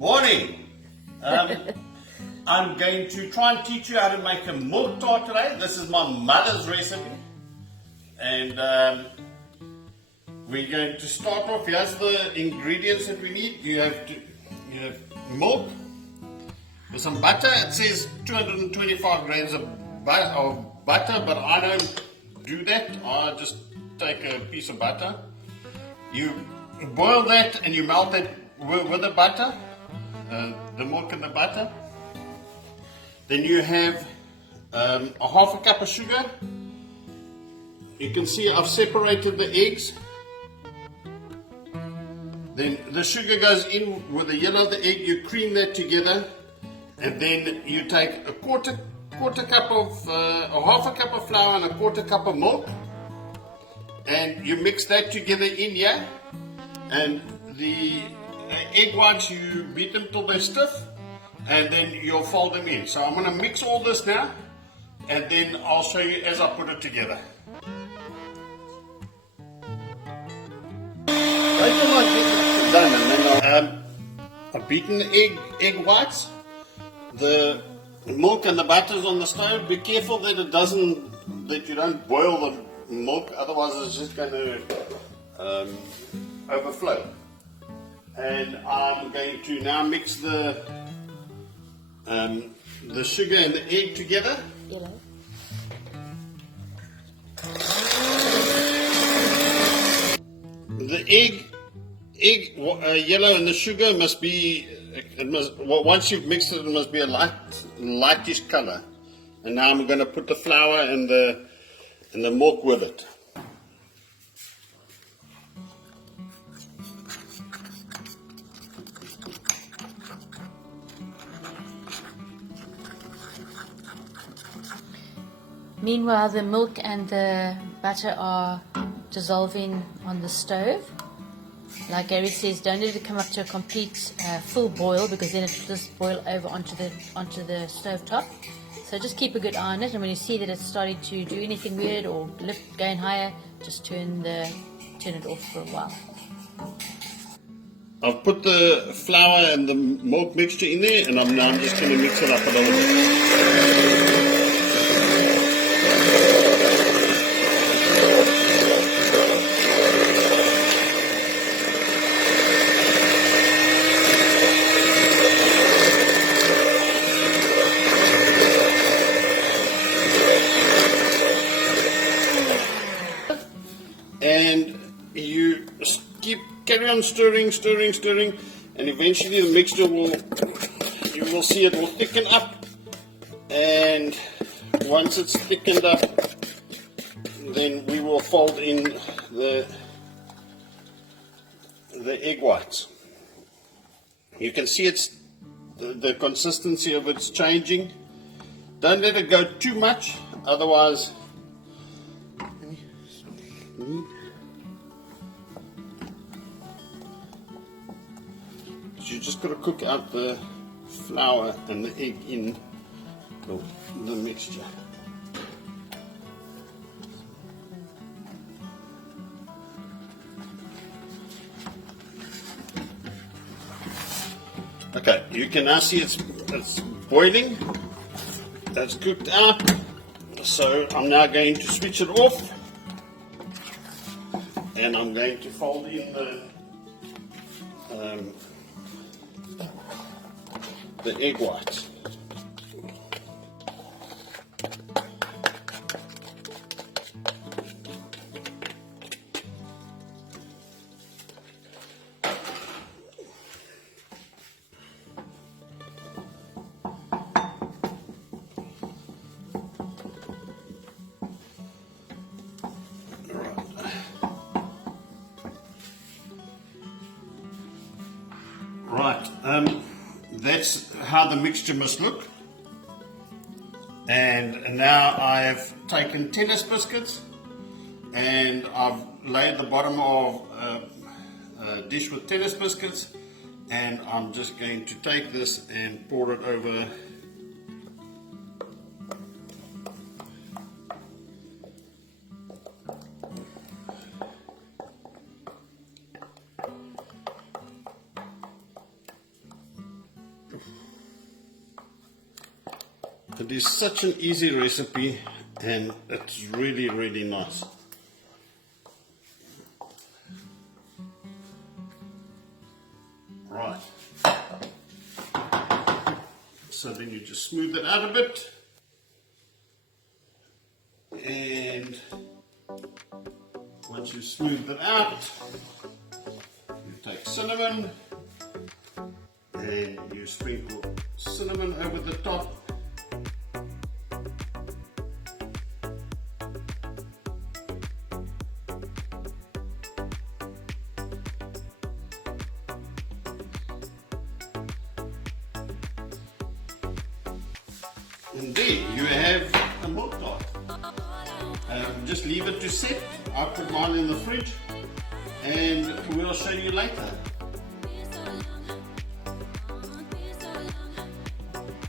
Morning. I'm going to try and teach you how to make a milk tart today. This is my mother's recipe. And we're going to start off. Here's the ingredients that we need. You have milk with some butter. It says 225 grams of butter, but I don't do that. I just take a piece of butter. You boil that and you melt it with the butter, the milk and the butter. Then you have a half a cup of sugar. You can see I've separated the eggs. Then the sugar goes in with the yellow of the egg. You cream that together, and then you take a quarter cup of, a half a cup of flour and a quarter cup of milk, and you mix that together in here. And the egg whites, you beat them till they're stiff, and then you'll fold them in. So I'm going to mix all this now, and then I'll show you as I put it together. Wait till I get it done, and then I've beaten the egg whites. The milk and the butter's on the stove. Be careful that that you don't boil the milk, otherwise it's just going to overflow. And I'm going to now mix the sugar and the egg together. Yellow. The egg yellow and the sugar must be, once you've mixed it must be a lightish color. And now I'm going to put the flour and the milk with it. Meanwhile, the milk and the butter are dissolving on the stove. Like Gary says, don't let it come up to a complete full boil, because then it will just boil over onto the stove top. So just keep a good eye on it, and when you see that it's starting to do anything weird or going higher, just turn it off for a while. I've put the flour and the milk mixture in there, and I'm just going to mix it up a little bit. And you carry on stirring, and eventually the mixture you will see it will thicken up. And once it's thickened up, then we will fold in the egg whites. You can see the consistency of it's changing. Don't let it go too much, otherwise you just got to cook out the flour and the egg in the mixture. Okay, you can now see it's boiling. That's cooked out. So I'm now going to switch it off, and I'm going to fold in the egg whites. Right, that's how the mixture must look. And now I have taken tennis biscuits and I've laid the bottom of a dish with tennis biscuits, and I'm just going to take this and pour it over It is such an easy recipe and it's really, really nice. Right. So then you just smooth it out a bit. And once you smooth it out, you take cinnamon and you sprinkle cinnamon over the top. And there you have a milk tart. Just leave it to set. I put mine in the fridge and we'll show you later.